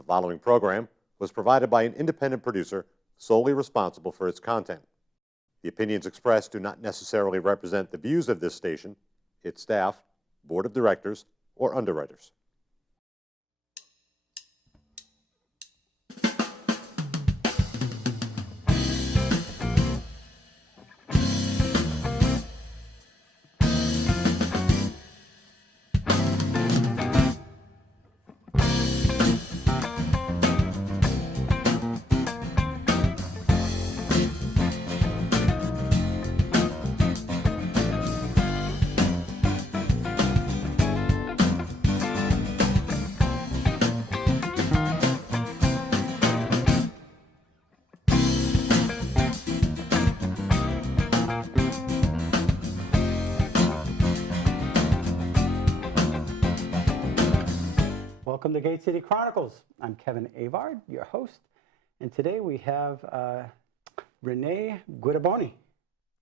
The following program was provided by an independent producer solely responsible for its content. The opinions expressed do not necessarily represent the views of this station, its staff, board of directors, or underwriters. Welcome to Gate City Chronicles. I'm Kevin Avard, your host, and today we have Renee Guidaboni.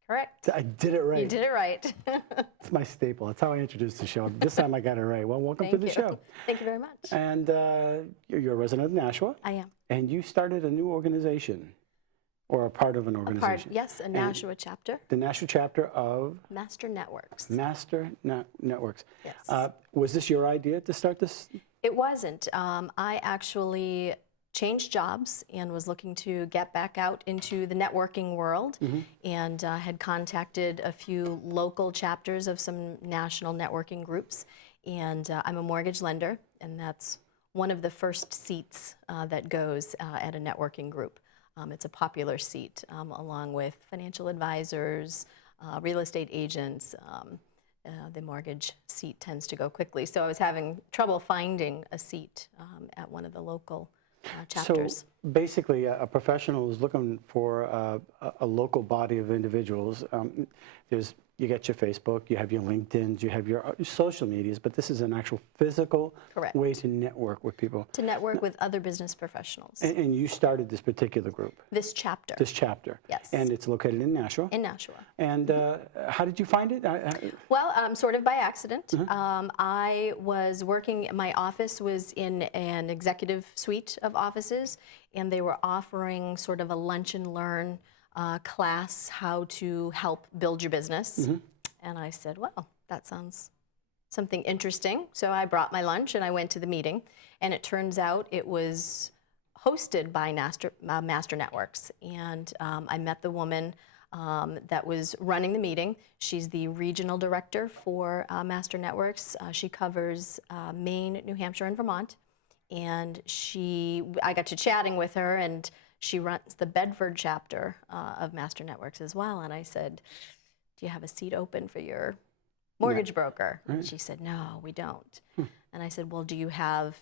Correct. I did it right. You did it right. It's my staple. That's how I introduce the show. This time I got it right. Well, welcome to the show. Thank you very much. And you're a resident of Nashua. I am. And you started a new organization, or a part of an organization. Yes, a Nashua chapter. The Nashua chapter of? Master Networks. Master Networks. Yes. Was this your idea to start this? It wasn't. I actually changed jobs and was looking to get back out into the networking world, and had contacted a few local chapters of some national networking groups. And I'm a mortgage lender, and that's one of the first seats that goes at a networking group. It's a popular seat, along with financial advisors, real estate agents. The mortgage seat tends to go quickly. So I was having trouble finding a seat at one of the local chapters. So basically, a professional is looking for a local body of individuals. You get your Facebook, you have your LinkedIn, you have your social medias, but this is an actual physical way to network with people. To network with other business professionals. And you started this particular group. This chapter. This chapter. Yes. And it's located in Nashua. In Nashua. And how did you find it? Well, sort of by accident. I was working, my office was in an executive suite of offices, and they were offering sort of a lunch and learn class, how to help build your business. And I said, well, that sounds something interesting. So I brought my lunch and I went to the meeting, and it turns out it was hosted by Master Networks. And I met the woman that was running the meeting. She's the regional director for Master Networks. She covers Maine, New Hampshire, and Vermont. And I got to chatting with her, and she runs the Bedford chapter of Master Networks as well. And I said, do you have a seat open for your mortgage broker? And she said, no, we don't. And I said, well,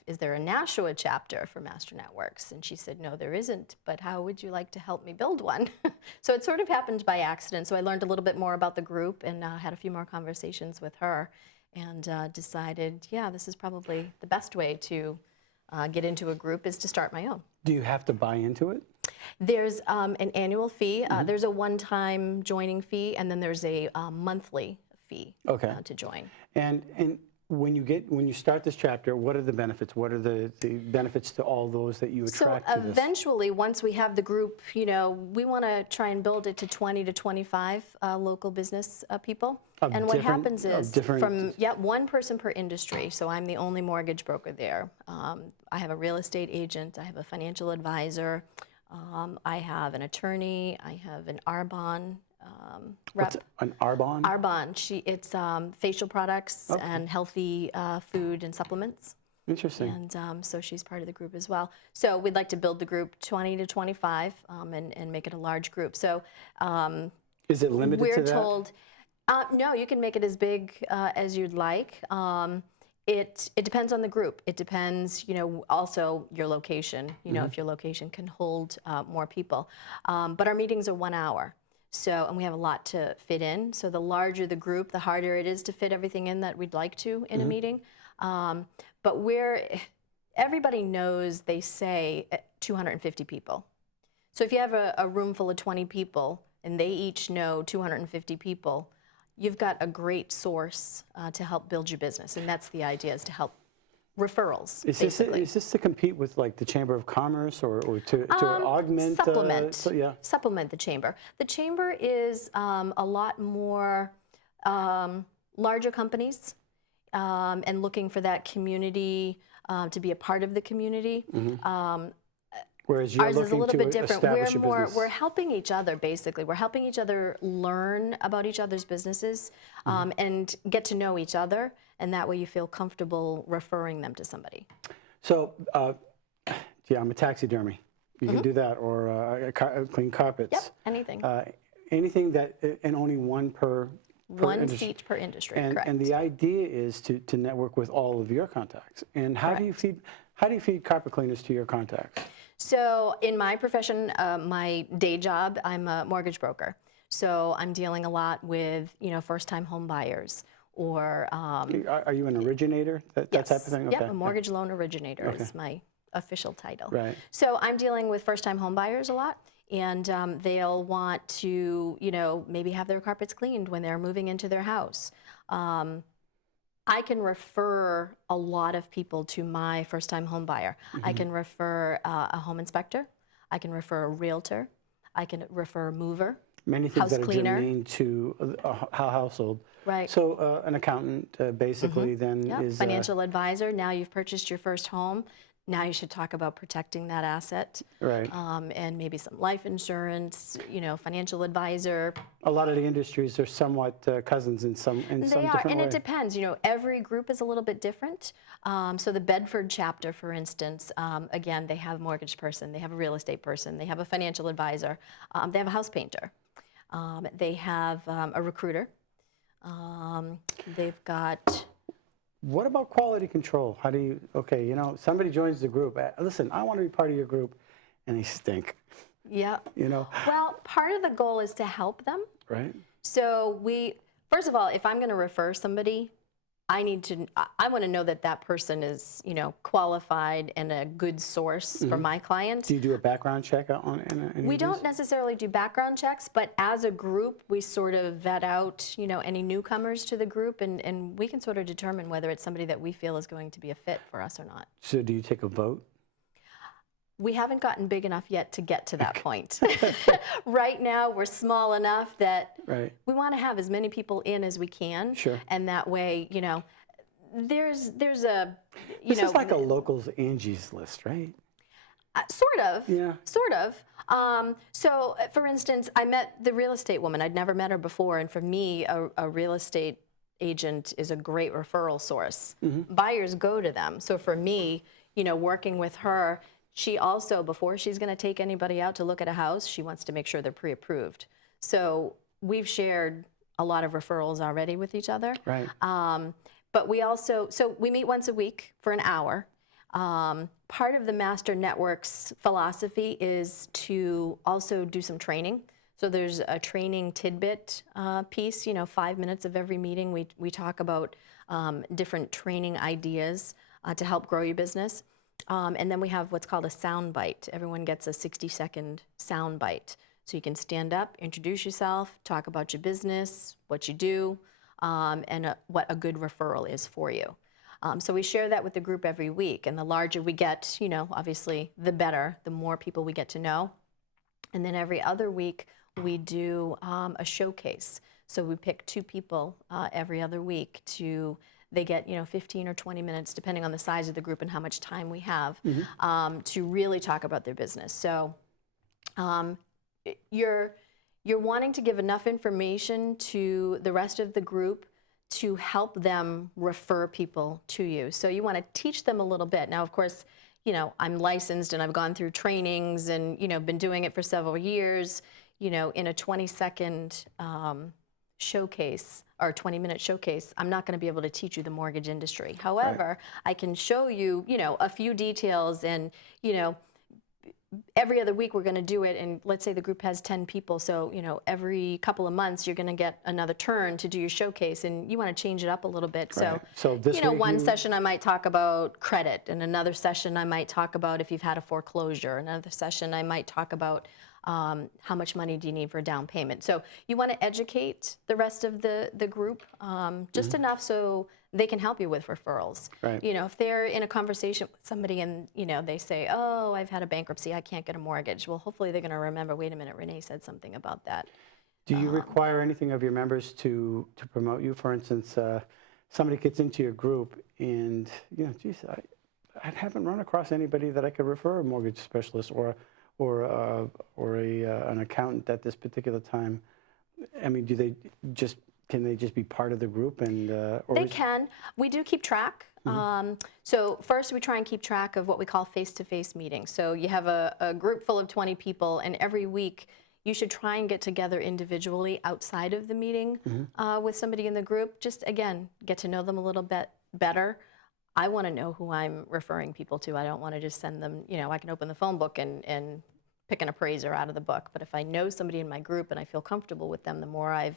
is there a Nashua chapter for Master Networks? And she said, no, there isn't, but how would you like to help me build one? So it sort of happened by accident. So I learned a little bit more about the group and had a few more conversations with her, and decided, yeah, this is probably the best way to get into a group, is to start my own. Do you have to buy into it? There's an annual fee. There's a one-time joining fee, and then there's a monthly fee to join. And when you start this chapter, what are the benefits? What are the benefits to all those that you attract to this? So eventually, once we have the group, we want to try and build it to 20 to 25 local business people. And what happens is from one person per industry. So I'm the only mortgage broker there. I have a real estate agent. I have a financial advisor. I have an attorney. I have an Arbonne rep. What's an Arbonne? Arbonne. It's facial products and healthy food and supplements. Interesting. And so she's part of the group as well. So we'd like to build the group 20 to 25 and make it a large group. So is it limited to that? We're told, no, you can make it as big as you'd like. It depends on the group. It depends, also your location, if your location can hold more people. But our meetings are 1 hour. So, and we have a lot to fit in. So the larger the group, the harder it is to fit everything in that we'd like to in a meeting. But everybody knows, they say 250 people. So if you have a room full of 20 people and they each know 250 people, you've got a great source to help build your business. And that's the idea, is to help referrals, Is basically. this to compete with like the Chamber of Commerce or to augment? Supplement. Yeah. Supplement the chamber. The chamber is a lot more larger companies and looking for that community to be a part of the community. Whereas you're Ours is a looking little to bit different. establish a business. We're helping each other, basically. We're helping each other learn about each other's businesses and get to know each other, and that way you feel comfortable referring them to somebody. So, yeah, I'm a taxidermy. You can do that, or clean carpets. Yep, anything. Anything that, and only one per One industry. seat per industry, And, correct. and the idea is to network with all of your contacts. And how do you feed carpet cleaners to your contacts? So in my profession, my day job, I'm a mortgage broker. So I'm dealing a lot with, first-time home buyers or Are you an originator? That type of thing? Yep, Okay. a mortgage loan originator is my official title. Right. So I'm dealing with first-time home buyers a lot, and they'll want to, maybe have their carpets cleaned when they're moving into their house. I can refer a lot of people to my first-time home buyer. I can refer a home inspector. I can refer a realtor. I can refer a mover. Many things house that are cleaner. germane to a household. Right. So an accountant basically then Yep. is Financial advisor. Now you've purchased your first home. Now you should talk about protecting that asset. right. And maybe some life insurance, financial advisor. A lot of the industries are somewhat cousins in some They are, different and way. it depends. Every group is a little bit different. So the Bedford chapter, for instance, again, they have a mortgage person, they have a real estate person, they have a financial advisor, they have a house painter, they have a recruiter, they've got. What about quality control? How do you? Okay, somebody joins the group. Listen, I want to be part of your group, and they stink. Yeah. Well, part of the goal is to help them. right. So first of all, if I'm going to refer somebody, I want to know that that person is, qualified and a good source for my client. Do you do a background check on? We don't necessarily do background checks, but as a group, we sort of vet out, any newcomers to the group, and we can sort of determine whether it's somebody that we feel is going to be a fit for us or not. So do you take a vote? We haven't gotten big enough yet to get to that point. Right now, we're small enough that Right. we want to have as many people in as we can. Sure. And that way, there's a, This is like a locals Angie's List, right? Sort of. Yeah. Sort of. So, for instance, I met the real estate woman. I'd never met her before, and for me, a real estate agent is a great referral source. Buyers go to them. So for me, working with her, she also, before she's going to take anybody out to look at a house, she wants to make sure they're pre-approved. So we've shared a lot of referrals already with each other. Right. But we also, we meet once a week for an hour. Part of the Master Network's philosophy is to also do some training. So there's a training tidbit piece, 5 minutes of every meeting. We talk about different training ideas to help grow your business. And then we have what's called a sound bite. Everyone gets a 60-second sound bite. So you can stand up, introduce yourself, talk about your business, what you do, and what a good referral is for you. So we share that with the group every week. And the larger we get, obviously the better, the more people we get to know. And then every other week we do a showcase. So we pick 2 people every other week they get 15 or 20 minutes, depending on the size of the group and how much time we have, to really talk about their business. So you're wanting to give enough information to the rest of the group to help them refer people to you. So you want to teach them a little bit. Now, of course, I'm licensed and I've gone through trainings and, been doing it for several years. In a 20-second showcase or 20-minute showcase, I'm not going to be able to teach you the mortgage industry. However, I can show you, a few details and, every other week we're going to do it, and let's say the group has 10 people, so every couple of months you're going to get another turn to do your showcase, and you want to change it up a little bit. Right. So this week one session I might talk about credit, and another session I might talk about if you've had a foreclosure, another session I might talk about how much money do you need for a down payment. So you want to educate the rest of the group just enough so they can help you with referrals. Right. You know, if they're in a conversation with somebody and, you know, they say, oh, I've had a bankruptcy, I can't get a mortgage. Well, hopefully they're going to remember, wait a minute, Renee said something about that. Do you require anything of your members to promote you? For instance, somebody gets into your group and, you know, geez, I haven't run across anybody that I could refer a mortgage specialist or an accountant at this particular time. I mean, can they just be part of the group and? They can. We do keep track. So first we try and keep track of what we call face-to-face meetings. So you have a group full of 20 people, and every week you should try and get together individually outside of the meeting with somebody in the group. Just, again, get to know them a little bit better. I want to know who I'm referring people to. I don't want to just send them, you know, I can open the phone book and pick an appraiser out of the book. But if I know somebody in my group and I feel comfortable with them, the more I've,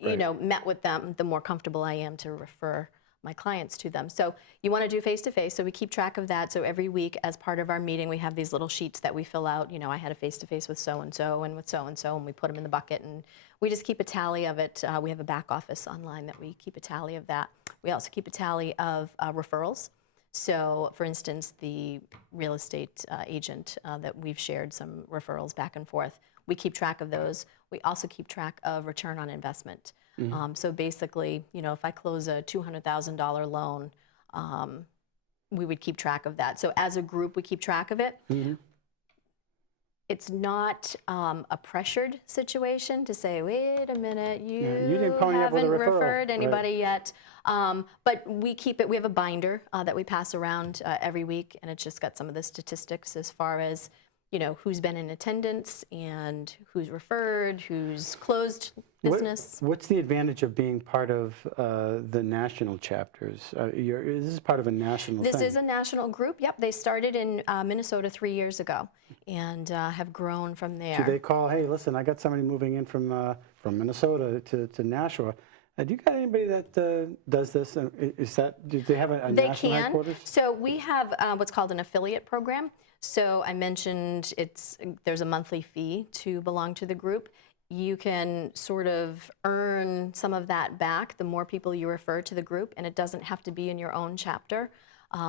you know, met with them, the more comfortable I am to refer my clients to them. So you want to do face-to-face, so we keep track of that. So every week as part of our meeting, we have these little sheets that we fill out. You know, I had a face-to-face with so-and-so and with so-and-so, and we put them in the bucket, and we just keep a tally of it. We have a back office online that we keep a tally of that. We also keep a tally of referrals. So, for instance, the real estate agent that we've shared some referrals back and forth, we keep track of those. We also keep track of return on investment. So basically, you know, if I close a $200,000 loan, we would keep track of that. So as a group, we keep track of it. It's not a pressured situation to say, wait a minute, you didn't pony up with a haven't referral. referred anybody yet. But we keep it, we have a binder that we pass around every week, and it's just got some of the statistics as far as, you know, who's been in attendance and who's referred, who's closed business. What's the advantage of being part of the national chapters? This is part of a national thing. This is a national group. Yep, they started in Minnesota 3 years ago and have grown from there. Do they call, hey, listen, I got somebody moving in from Minnesota to Nashua. Do you got anybody that does this? Do they have a national headquarters? So we have what's called an affiliate program. So I mentioned there's a monthly fee to belong to the group. You can sort of earn some of that back the more people you refer to the group, and it doesn't have to be in your own chapter.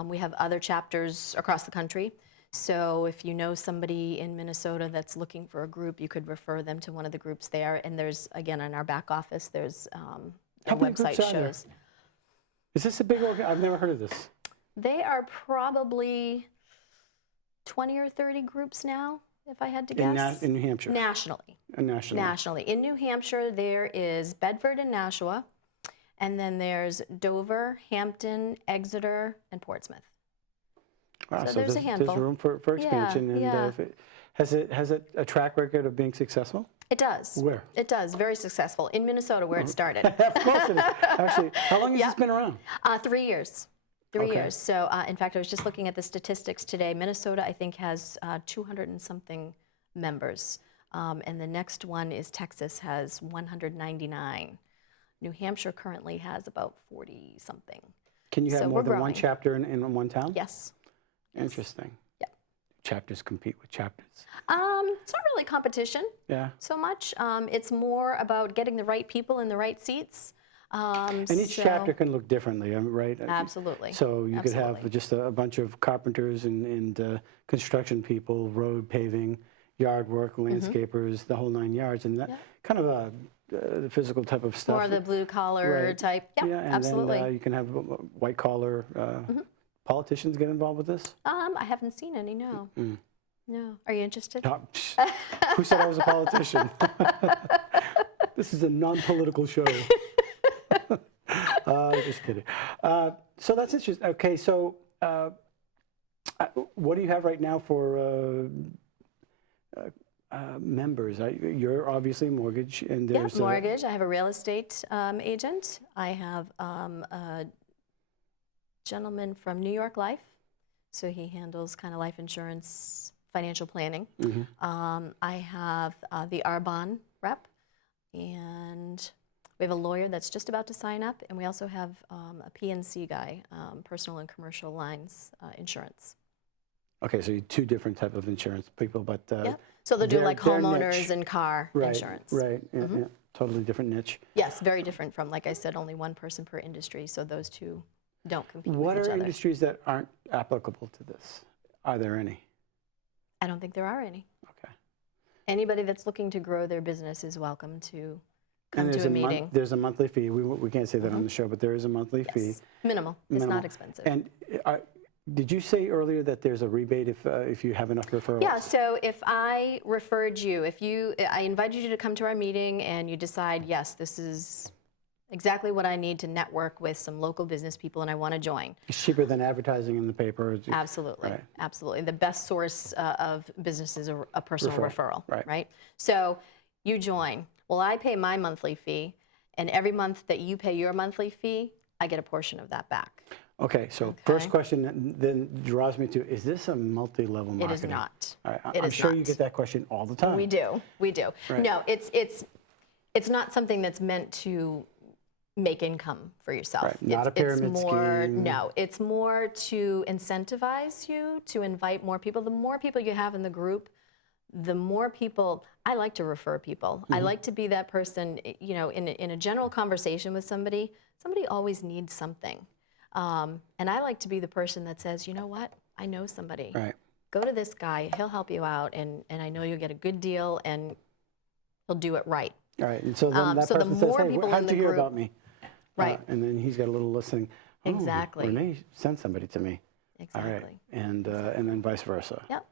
We have other chapters across the country. So if you know somebody in Minnesota that's looking for a group, you could refer them to one of the groups there. And there's, again, in our back office, there's a website shows. Is this a big organization? I've never heard of this. They are probably 20 or 30 groups now, if I had to guess. In New Hampshire? Nationally. Nationally. In New Hampshire, there is Bedford and Nashua, and then there's Dover, Hampton, Exeter, and Portsmouth. Wow, so there's a handful. There's room for expansion. Yeah, and has it a track record of being successful? It does. Where? It does. Very successful. In Minnesota, where it started. Of course it is. Actually, how long has this been around? 3 years. 3 years. So, in fact, I was just looking at the statistics today. Minnesota, I think, has 200 and something members. And the next one is Texas, has 199. New Hampshire currently has about 40 something. Can you have more than one chapter in one town? Yes. Interesting. Yep. Chapters compete with chapters. It's not really competition. So much. It's more about getting the right people in the right seats. And each chapter can look differently, right? Absolutely. So you could have just a bunch of carpenters and construction people, road paving, yard work, landscapers, the whole 9 yards, and that kind of the physical type of stuff. More the blue collar type. Yeah, and absolutely. then you can have white collar. Politicians get involved with this? I haven't seen any, no. No. Are you interested? Who said I was a politician? This is a non-political show. Just kidding. So that's interesting. Okay, so what do you have right now for members? You're obviously mortgage, and there's mortgage. I have a real estate agent. I have a gentleman from New York Life, so he handles kind of life insurance, financial planning. I have the Arbonne rep, and we have a lawyer that's just about to sign up, and we also have a PNC guy, personal and commercial lines insurance. Okay, so you two different type of insurance people, but so they'll do like homeowners and car insurance. Right. totally different niche. Yes, very different from, like I said, only one person per industry, so those two don't compete What with each are other. industries that aren't applicable to this? Are there any? I don't think there are any. Okay. Anybody that's looking to grow their business is welcome to come And to a meeting. there's a monthly fee. We can't say that on the show, but there is a monthly fee. Yes, minimal. It's Minimal. not expensive. And did you say earlier that there's a rebate if you have enough referrals? Yeah, so if I referred you, I invited you to come to our meeting and you decide, yes, this is exactly what I need to network with some local business people and I want to join. It's cheaper than advertising in the paper. Absolutely, Right. absolutely. The best source of business is a personal referral, right. So you join. Well, I pay my monthly fee, and every month that you pay your monthly fee, I get a portion of that back. Okay, so first question then draws me to, is this a multi-level marketing? It is not. All right, It I'm is sure not. you get that question all the time. We do. Right. No, it's not something that's meant to make income for yourself. Right. Not a pyramid it's more, scheme. No, it's more to incentivize you to invite more people. The more people you have in the group, the more people. I like to refer people. I like to be that person. You know, in a general conversation with somebody, somebody always needs something, and I like to be the person that says, you know what, I know somebody. Right. Go to this guy. He'll help you out, and I know you'll get a good deal, and he'll do it right. All right, and so then that so the person says, more hey, people how in did the you hear group- about me? Right. And then he's got a little listing. Oh, Exactly. Renee sent somebody to me. Exactly. All right, and then vice versa. Yep.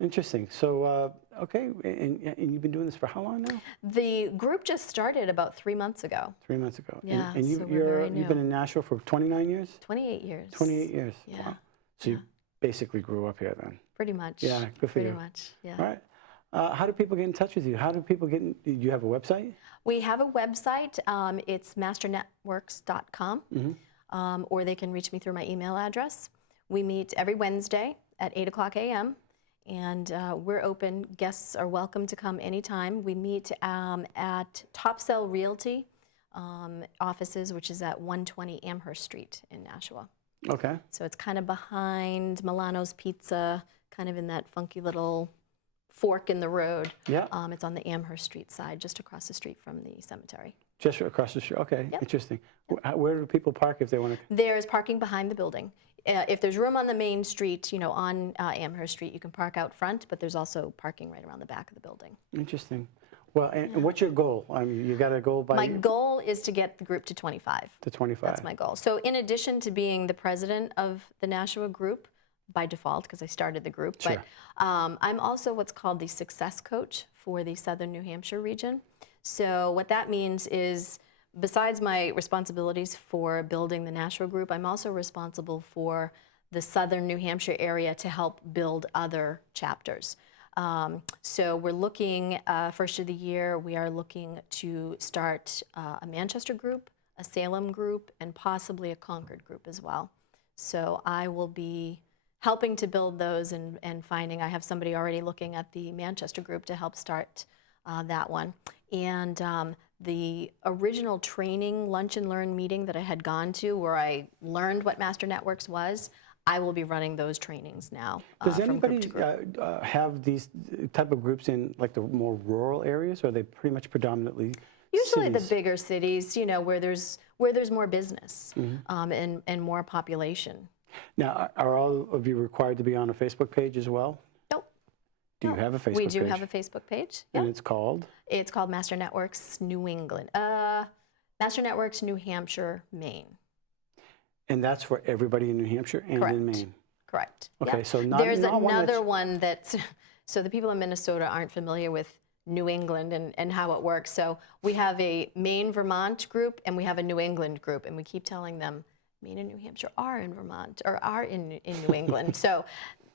Interesting. So, okay, and you've been doing this for how long now? The group just started about 3 months ago. 3 months ago. Yeah, And so we're very you've been new. in Nashville for 29 years? 28 years. 28 years. Yeah. Wow. So you basically grew up here then. Pretty much. Yeah, good for Pretty you. much. Yeah. All right. How do people get in touch with you? How do people get do you have a website? We have a website. It's masternetworks.com, or they can reach me through my email address. We meet every Wednesday at 8 o'clock a.m. and we're open. Guests are welcome to come anytime. We meet at Topsell Realty offices, which is at 120 Amherst Street in Nashua. Okay. So it's kind of behind Milano's Pizza, kind of in that funky little fork in the road. Yeah. It's on the Amherst Street side, just across the street from the cemetery. Just across the street. Okay. Yep. Interesting. Where do people park if they want to? There's parking behind the building. If there's room on the main street, you know, on Amherst Street, you can park out front, but there's also parking right around the back of the building. Interesting. Well, and what's your goal? I mean, you got a goal by My goal is to get the group to 25. to 25. That's my goal. So in addition to being the president of the Nashua group, by default, because I started the group, Sure. but I'm also what's called the success coach for the Southern New Hampshire region. So what that means is, besides my responsibilities for building the Nashua group, I'm also responsible for the Southern New Hampshire area to help build other chapters. So we're looking, first of the year, we are looking to start a Manchester group, a Salem group, and possibly a Concord group as well. So I will be helping to build those and finding, I have somebody already looking at the Manchester group to help start that one. And the original training lunch and learn meeting that I had gone to, where I learned what Master Networks was, I will be running those trainings now. Does from group anybody to group. have these type of groups in like the more rural areas, or are they pretty much predominantly Usually cities? the bigger cities, you know, where there's more business and more population. Now, are all of you required to be on a Facebook page as well? Nope. Do you have a Facebook We page? do have a Facebook page. And Yeah. it's called? It's called Master Networks New England. Master Networks New Hampshire, Maine. And that's for everybody in New Hampshire and in Maine? Correct. Okay, Yep. so not There's not one another that's- one that's, so the people in Minnesota aren't familiar with New England and how it works. So we have a Maine, Vermont group, and we have a New England group, and we keep telling them Maine and New Hampshire are in Vermont, or are in New England. So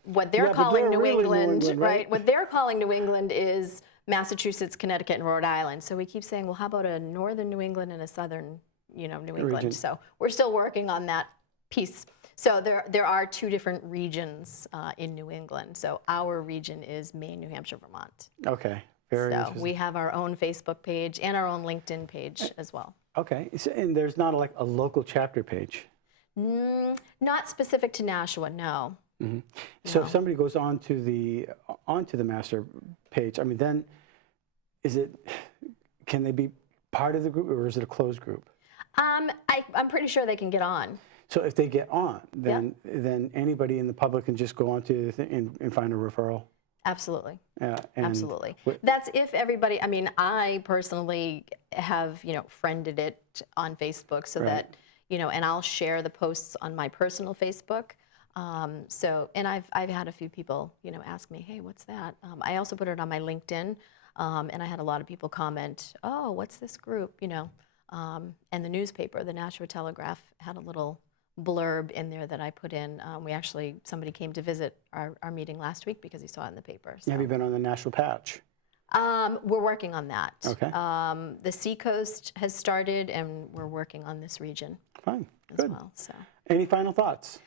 what they're Yeah, but calling they're New really New England, England, right? right? What they're calling New England is Massachusetts, Connecticut, and Rhode Island. So we keep saying, well, how about a northern New England and a southern, you know, New England? Region. So we're still working on that piece. So there are two different regions in New England. So our region is Maine, New Hampshire, Vermont. Okay, very So interesting. we have our own Facebook page and our own LinkedIn page as well. Okay, so, and there's not like a local chapter page? Not specific to Nashua, no. So if somebody goes onto the master page, I mean, then can they be part of the group, or is it a closed group? I'm pretty sure they can get on. So if they get on, then anybody in the public can just go on to the thing and find a referral? Absolutely. And Absolutely. That's if everybody, I mean, I personally have, friended it on Facebook so that, and I'll share the posts on my personal Facebook. And I've had a few people, ask me, hey, what's that? I also put it on my LinkedIn, and I had a lot of people comment, oh, what's this group, and the newspaper, the Nashua Telegraph, had a little blurb in there that I put in. Somebody came to visit our meeting last week because he saw it in the paper. So. Have you been on the national patch? We're working on that. Okay. The Seacoast has started, and we're working on this region. Fine. As Good. well. So. Any final thoughts?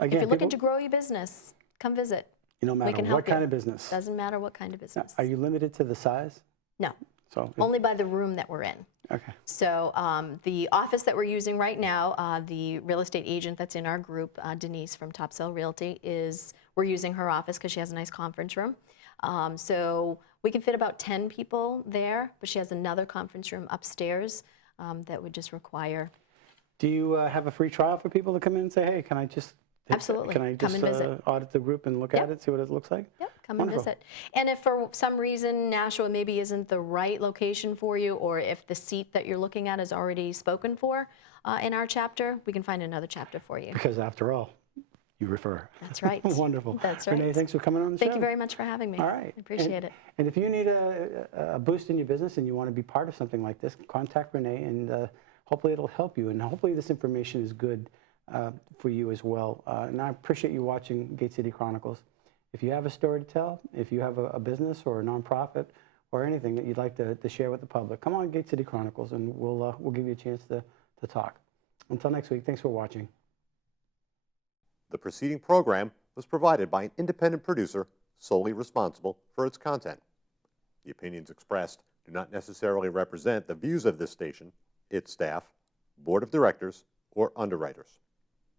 If you're looking to grow your business, come visit. No matter what kind of business. Doesn't matter what kind of business. Now, are you limited to the size? No. So only by the room that we're in. Okay. So the office that we're using right now, the real estate agent that's in our group, Denise from Top Sell Realty, we're using her office because she has a nice conference room. So we can fit about 10 people there, but she has another conference room upstairs that would just require. Do you have a free trial for people to come in and say, hey, can I just Absolutely. Can I just audit the group and look at it, see what it looks like? Yep, come Wonderful. and visit. And if for some reason Nashua maybe isn't the right location for you, or if the seat that you're looking at is already spoken for in our chapter, we can find another chapter for you. Because after all, you refer. That's right. Wonderful. That's right. Renee, thanks for coming on the show. Thank you very much for having me. All right. I appreciate it. And if you need a boost in your business and you want to be part of something like this, contact Renee, and hopefully it'll help you. And hopefully this information is good for you as well. And I appreciate you watching Gate City Chronicles. If you have a story to tell, if you have a business or a nonprofit or anything that you'd like to share with the public, come on Gate City Chronicles, and we'll give you a chance to talk. Until next week, thanks for watching. The preceding program was provided by an independent producer solely responsible for its content. The opinions expressed do not necessarily represent the views of this station, its staff, board of directors, or underwriters.